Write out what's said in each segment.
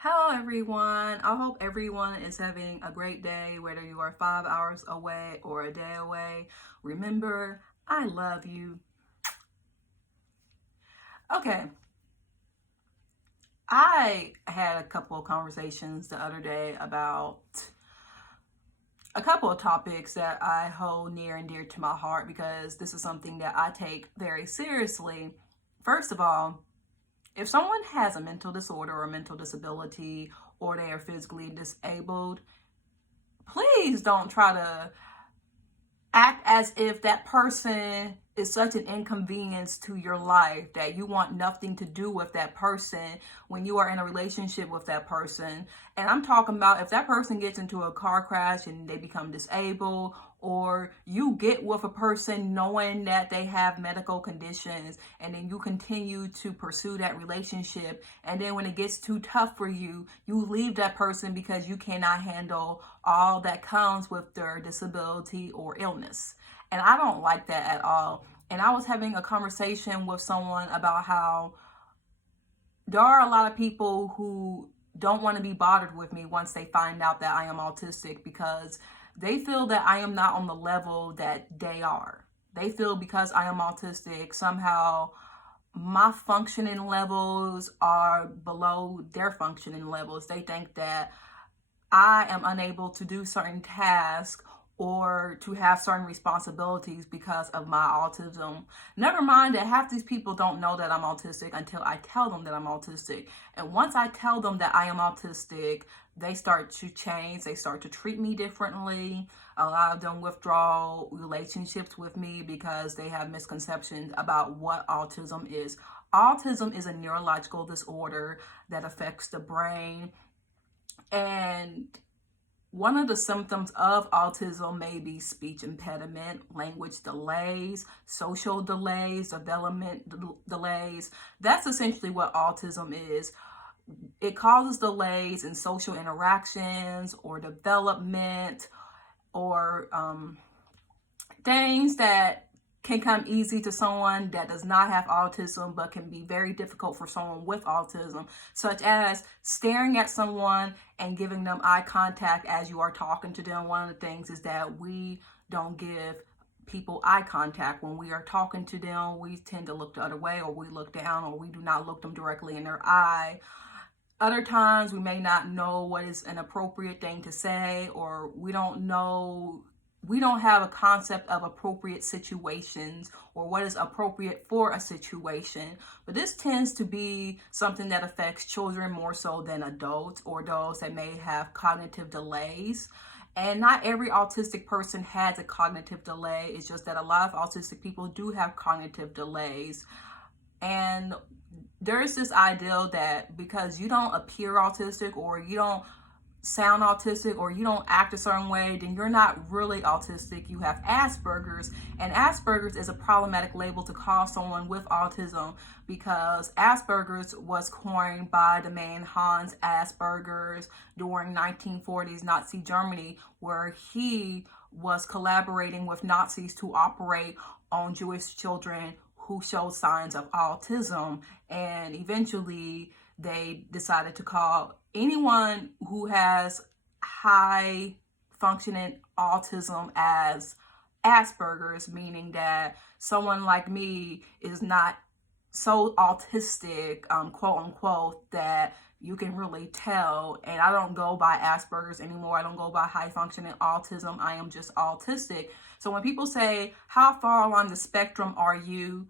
Hello, everyone. I hope everyone is having a great day, whether you are 5 hours away or a day away. Remember, I love you. Okay, I had a couple of conversations the other day about a couple of topics that I hold near and dear to my heart because this is something that I take very seriously. First of all, if someone has a mental disorder or a mental disability or they are physically disabled, please don't try to act as if that person is such an inconvenience to your life that you want nothing to do with that person when you are in a relationship with that person. And I'm talking about if that person gets into a car crash and they become disabled, or you get with a person knowing that they have medical conditions and then you continue to pursue that relationship, and then when it gets too tough for you, you leave that person because you cannot handle all that comes with their disability or illness. And I don't like that at all. And I was having a conversation with someone about how there are a lot of people who don't want to be bothered with me once they find out that I am autistic because they feel that I am not on the level that they are. They feel because I am autistic, somehow my functioning levels are below their functioning levels. They think that I am unable to do certain tasks or to have certain responsibilities because of my autism. Never mind that half these people don't know that I'm autistic until I tell them that I'm autistic. And once I tell them that I am autistic, they start to change. They start to treat me differently. A lot of them withdraw relationships with me because they have misconceptions about what autism is. Autism is a neurological disorder that affects the brain, and one of the symptoms of autism may be speech impediment, language delays, social delays, development delays. That's essentially what autism is. It causes delays in social interactions or development, or things that can come easy to someone that does not have autism but can be very difficult for someone with autism, such as staring at someone and giving them eye contact as you are talking to them. One of the things is that we don't give people eye contact when we are talking to them. We tend to look the other way, or we look down, or we do not look them directly in their eye. Other times we may not know what is an appropriate thing to say, or we don't have a concept of appropriate situations or what is appropriate for a situation. But this tends to be something that affects children more so than adults, or those that may have cognitive delays. And not every autistic person has a cognitive delay. It's just that a lot of autistic people do have cognitive delays. And there's this ideal that because you don't appear autistic, or you don't sound autistic, or you don't act a certain way, then you're not really autistic. You have Asperger's, and Asperger's is a problematic label to call someone with autism because Asperger's was coined by the man Hans Asperger's during 1940s Nazi Germany, where he was collaborating with Nazis to operate on Jewish children who showed signs of autism. And eventually they decided to call anyone who has high functioning autism as Asperger's, meaning that someone like me is not so autistic, quote unquote, that you can really tell. And I don't go by Asperger's anymore. I don't go by high functioning autism. I am just autistic. So when people say, how far along the spectrum are you?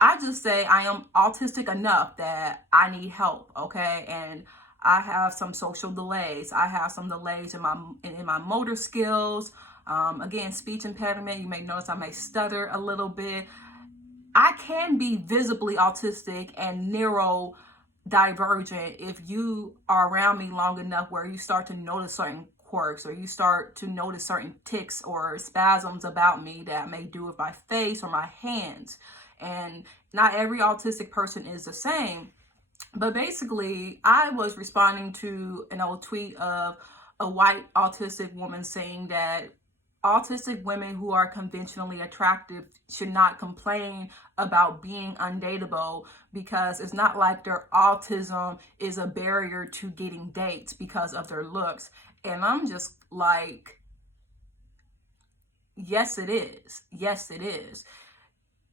I just say I am autistic enough that I need help, okay? And I have some social delays. I have some delays in my motor skills. Again, speech impediment. You may notice I may stutter a little bit. I can be visibly autistic and neurodivergent if you are around me long enough where you start to notice certain quirks, or you start to notice certain tics or spasms about me that I may do with my face or my hands. And not every autistic person is the same. But basically, I was responding to an old tweet of a white autistic woman saying that autistic women who are conventionally attractive should not complain about being undateable, because it's not like their autism is a barrier to getting dates because of their looks. And I'm just like, yes, it is. Yes, it is.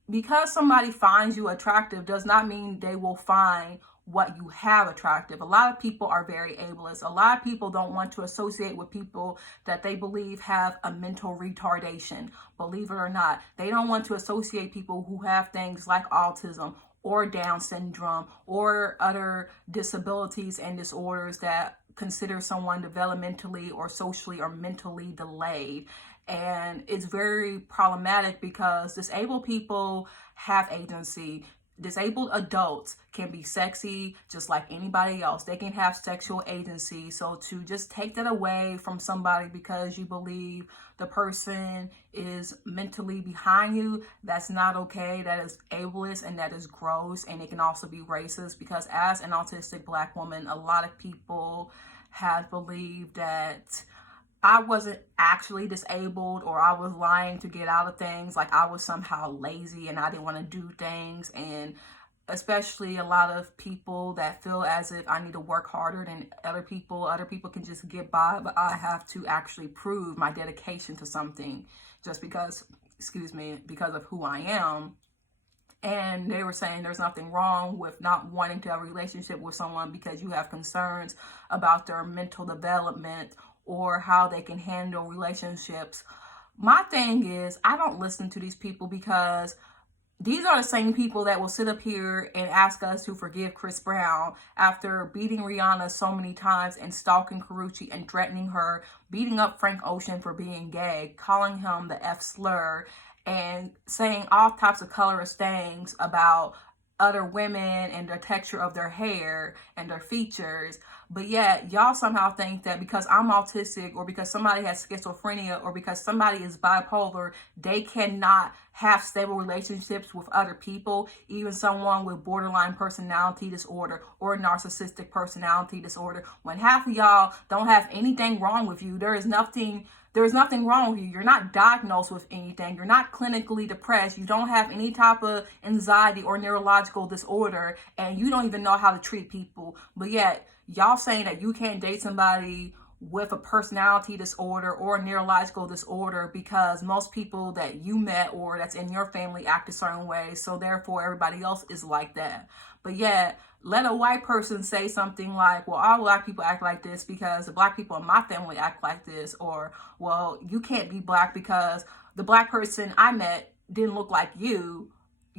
Because somebody finds you attractive does not mean they will find what you have attractive. A lot of people are very ableist. A lot of people don't want to associate with people that they believe have a mental retardation. Believe it or not, they don't want to associate people who have things like autism or Down syndrome or other disabilities and disorders that consider someone developmentally or socially or mentally delayed. And it's very problematic because disabled people have agency. Disabled adults can be sexy just like anybody else. They can have sexual agency. So to just take that away from somebody because you believe the person is mentally behind you, that's not okay. That is ableist and that is gross, and it can also be racist, because as an autistic Black woman, a lot of people have believed that I wasn't actually disabled, or I was lying to get out of things, like I was somehow lazy and I didn't want to do things. And especially a lot of people that feel as if I need to work harder than other people. Other people can just get by, but I have to actually prove my dedication to something just because, because of who I am. And they were saying there's nothing wrong with not wanting to have a relationship with someone because you have concerns about their mental development or how they can handle relationships. My thing is, I don't listen to these people, because these are the same people that will sit up here and ask us to forgive Chris Brown after beating Rihanna so many times and stalking Karrueche and threatening her, beating up Frank Ocean for being gay, calling him the F slur, and saying all types of colorist things about other women and the texture of their hair and their features. But yet y'all somehow think that because I'm autistic, or because somebody has schizophrenia, or because somebody is bipolar, they cannot have stable relationships with other people, even someone with borderline personality disorder or narcissistic personality disorder, when half of y'all don't have anything wrong with you. There's nothing wrong with you. You're not diagnosed with anything. You're not clinically depressed. You don't have any type of anxiety or neurological disorder, and you don't even know how to treat people. But yet, y'all saying that you can't date somebody with a personality disorder or a neurological disorder because most people that you met or that's in your family act a certain way, so therefore everybody else is like that. But yet, let a white person say something like, well, all Black people act like this because the Black people in my family act like this, or, well, you can't be Black because the Black person I met didn't look like you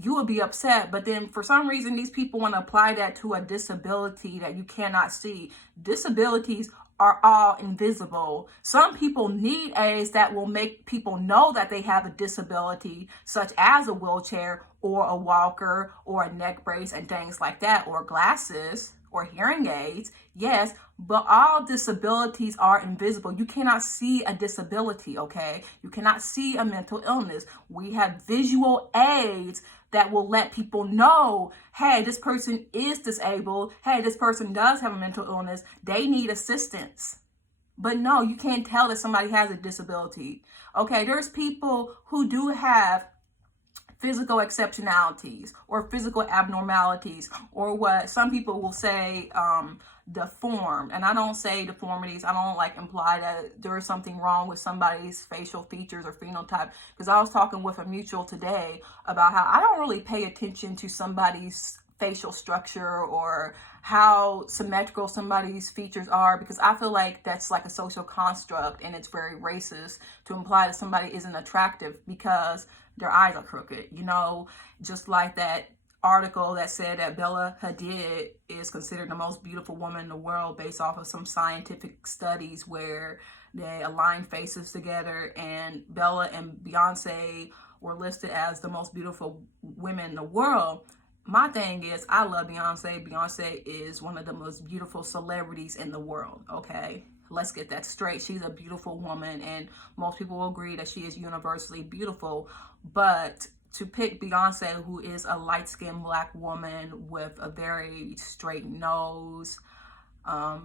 would be upset. But then for some reason, these people want to apply that to a disability that you cannot see. Disabilities are all invisible. Some people need aids that will make people know that they have a disability, such as a wheelchair or a walker or a neck brace and things like that, or glasses or hearing aids. Yes, but all disabilities are invisible. You cannot see a disability, okay? You cannot see a mental illness. We have visual aids that will let people know, hey, this person is disabled. Hey, this person does have a mental illness. They need assistance. But no, you can't tell that somebody has a disability. Okay, there's people who do have physical exceptionalities or physical abnormalities, or what some people will say deformed. And I don't say deformities. I don't like imply that there is something wrong with somebody's facial features or phenotype, because I was talking with a mutual today about how I don't really pay attention to somebody's facial structure or how symmetrical somebody's features are, because I feel like that's like a social construct, and it's very racist to imply that somebody isn't attractive because their eyes are crooked. You know, just like that article that said that Bella Hadid is considered the most beautiful woman in the world based off of some scientific studies where they align faces together, and Bella and Beyonce were listed as the most beautiful women in the world. My thing is, I love Beyonce. Beyonce is one of the most beautiful celebrities in the world, okay? Let's get that straight. She's a beautiful woman, and most people will agree that she is universally beautiful. But to pick Beyonce, who is a light-skinned Black woman with a very straight nose,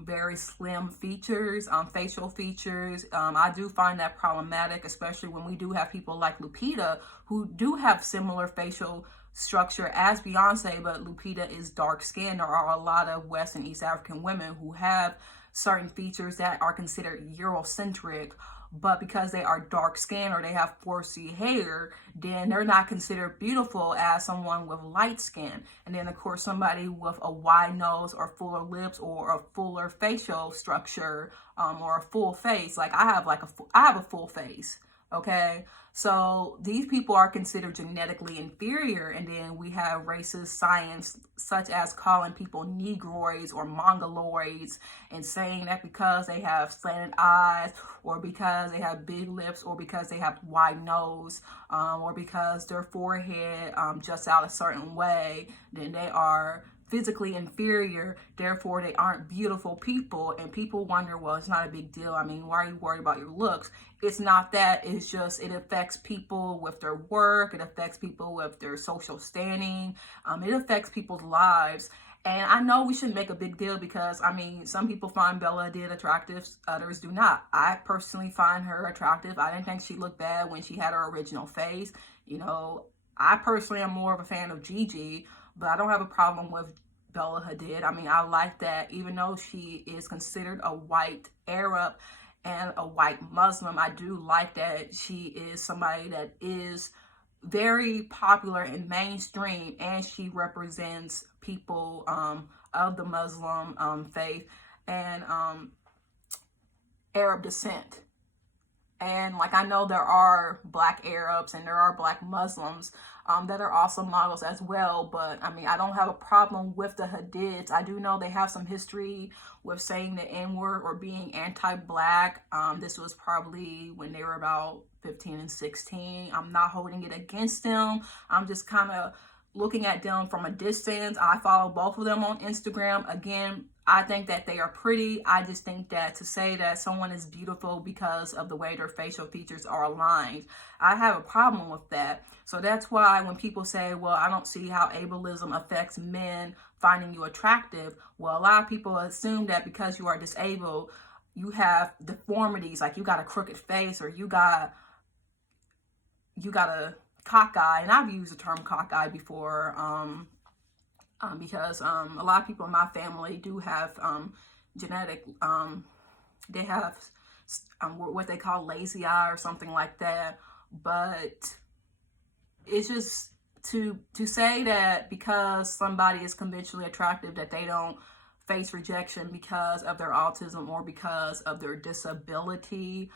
very slim features, facial features. I do find that problematic, especially when we do have people like Lupita who do have similar facial structure as Beyonce, but Lupita is dark skinned. There are a lot of West and East African women who have certain features that are considered Eurocentric, but because they are dark skinned or they have 4C hair, then they're not considered beautiful as someone with light skin. And then of course somebody with a wide nose or fuller lips or a fuller facial structure, or a full face, like I have a full face. Okay, so these people are considered genetically inferior, and then we have racist science such as calling people negroids or mongoloids and saying that because they have slanted eyes or because they have big lips or because they have wide nose, or because their forehead juts out a certain way, then they are physically inferior, therefore they aren't beautiful people. And people wonder, well, it's not a big deal. I mean, why are you worried about your looks? It's not that. It's just it affects people with their work. It affects people with their social standing. It affects people's lives. And I know we shouldn't make a big deal because, I mean, some people find Bella Hadid attractive, others do not. I personally find her attractive. I didn't think she looked bad when she had her original face. You know, I personally am more of a fan of Gigi, but I don't have a problem with Bella Hadid. I mean, I like that even though she is considered a white Arab and a white Muslim, I do like that she is somebody that is very popular and mainstream, and she represents people of the Muslim faith and Arab descent. And like, I know there are Black Arabs and there are Black Muslims that are also models as well. But I mean, I don't have a problem with the Hadids. I do know they have some history with saying the N-word or being anti-Black. This was probably when they were about 15 and 16. I'm not holding it against them. I'm just kind of looking at them from a distance. I follow both of them on Instagram. Again, I think that they are pretty. I just think that to say that someone is beautiful because of the way their facial features are aligned, I have a problem with that. So that's why when people say, well, I don't see how ableism affects men finding you attractive. Well, a lot of people assume that because you are disabled, you have deformities, like you got a crooked face or you got a cockeye. And I've used the term cockeye before, because a lot of people in my family do have genetic, they have what they call lazy eye or something like that. But it's just to say that because somebody is conventionally attractive that they don't face rejection because of their autism or because of their disability,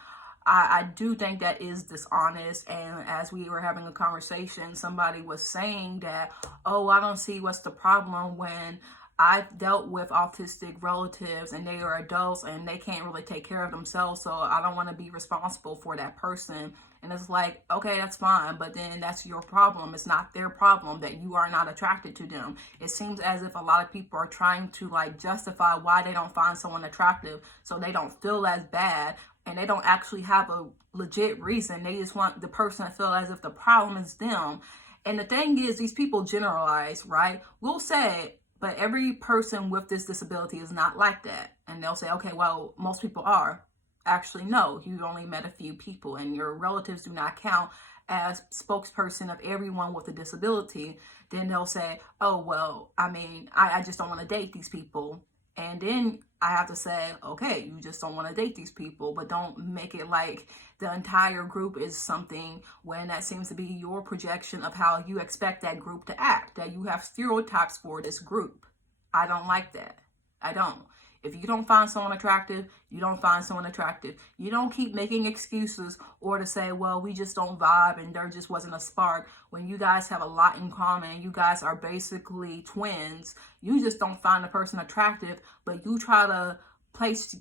I do think that is dishonest. And as we were having a conversation, somebody was saying that, oh, I don't see what's the problem when I've dealt with autistic relatives and they are adults and they can't really take care of themselves, so I don't want to be responsible for that person. And it's like, okay, that's fine, but then that's your problem. It's not their problem that you are not attracted to them. It seems as if a lot of people are trying to like justify why they don't find someone attractive so they don't feel as bad, and they don't actually have a legit reason. They just want the person to feel as if the problem is them. And the thing is, these people generalize, right? We'll say, but every person with this disability is not like that. And they'll say, okay, well, most people are. Actually, no, you only met a few people and your relatives do not count as spokesperson of everyone with a disability. Then they'll say, oh, well, I mean, I just don't want to date these people. And then I have to say, okay, you just don't want to date these people, but don't make it like the entire group is something when that seems to be your projection of how you expect that group to act, that you have stereotypes for this group. I don't like that. I don't. If you don't find someone attractive, you don't find someone attractive. You don't keep making excuses or to say, well, we just don't vibe and there just wasn't a spark, when you guys have a lot in common. You guys are basically twins. You just don't find the person attractive, but you try to place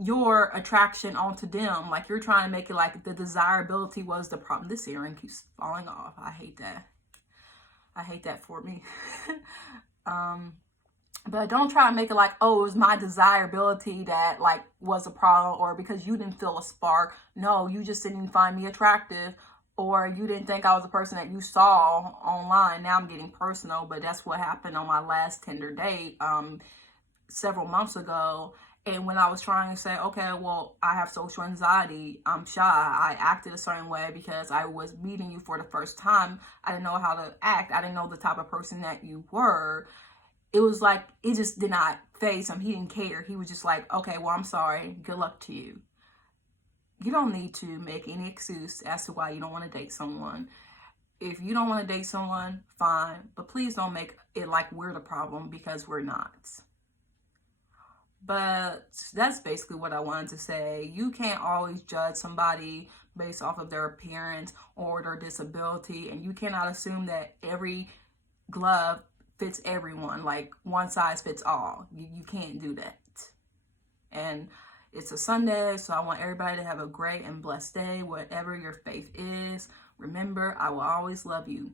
your attraction onto them. Like you're trying to make it like the desirability was the problem. This earring keeps falling off. I hate that. I hate that for me. But don't try to make it like, oh, it was my desirability that like was a problem, or because you didn't feel a spark. No, you just didn't find me attractive, or you didn't think I was a person that you saw online. Now I'm getting personal, but that's what happened on my last Tinder date. several months ago. And when I was trying to say, okay, well, I have social anxiety, I'm shy, I acted a certain way because I was meeting you for the first time. I didn't know how to act. I didn't know the type of person that you were. It was like, it just did not faze him. He didn't care. He was just like, okay, well, I'm sorry. Good luck to you. You don't need to make any excuse as to why you don't want to date someone. If you don't want to date someone, fine. But please don't make it like we're the problem, because we're not. But that's basically what I wanted to say. You can't always judge somebody based off of their appearance or their disability. And you cannot assume that every glove fits everyone, like one size fits all. You can't do that. And it's a Sunday, so I want everybody to have a great and blessed day, whatever your faith is. Remember, I will always love you.